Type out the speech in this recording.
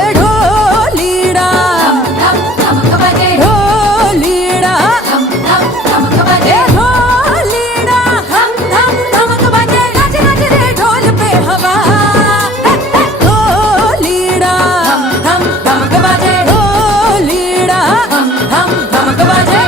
ए ढोलीडा ढोलीडा ए ढोलीडा धम धम धमक बाजे नाच नाच रे ढोल पे हवा ढोलीडा धम धम धमक बाजे ढोलीडा धम धम धमक बाजे